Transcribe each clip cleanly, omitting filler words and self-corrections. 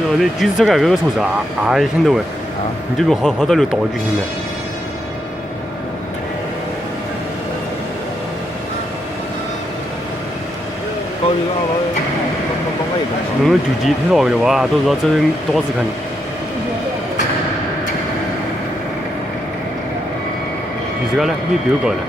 那橘子这个车子啊，显得喂啊，你这个好多留道具现在。搞一个弄个狙击推到的哇，都是这人多时看。你这个呢？你别个呢？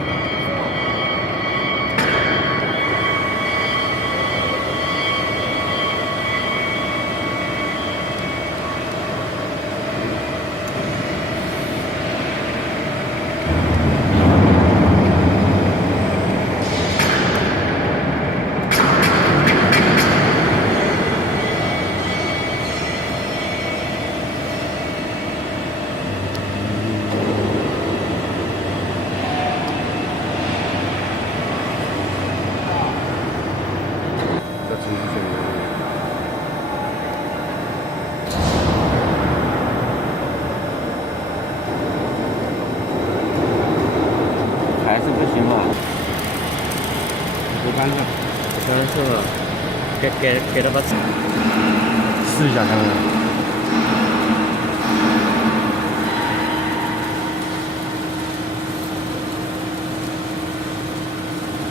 还是不行嘛。我看看，我刚才说了，给他把试一下看看。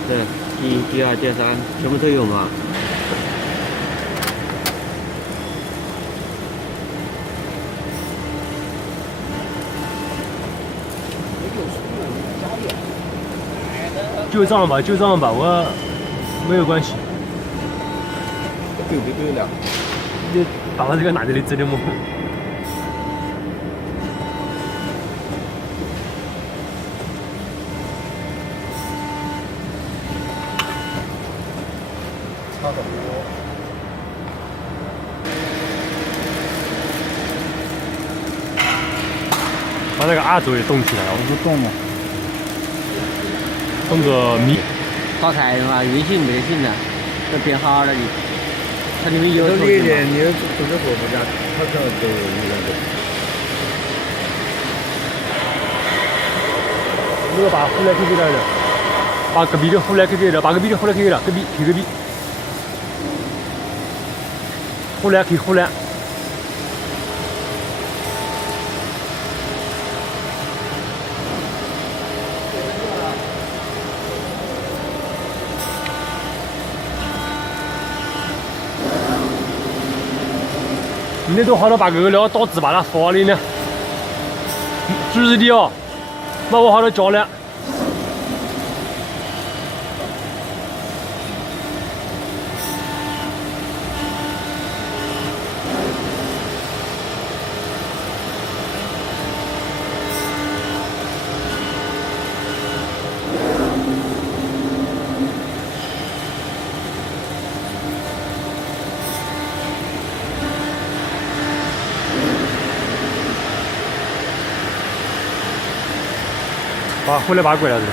对，第二、第三全部都有嘛。就这样吧，就这样吧，我没有关系。丢不丢了？你把我这个拿这里指的么？差不多。把那个阿座也动起来了，不动了。动个米。打开嘛，运行没得行了，都变好了的。它里面有。这里的你这个货不加，它这都那个。那个把后来给来了，把隔壁的后来给了，把隔壁的后来给了，隔壁贴隔壁。后来可以后来。你都好多把这个料导致把它发的呢，注意的哦，把我好多教了。把后来把过来了。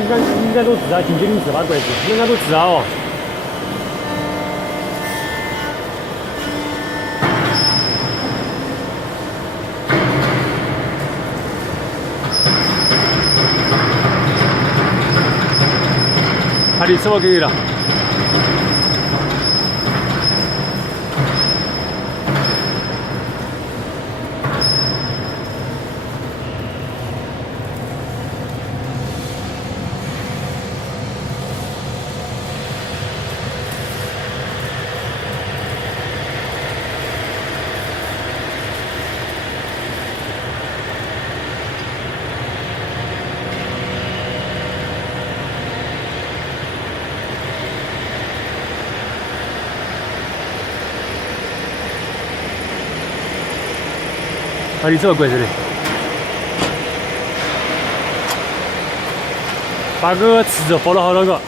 应该都知道，近90是把柜子，应该都知道哦。他的车我给了。啊，你这个柜子里，把个吃着放了好多个。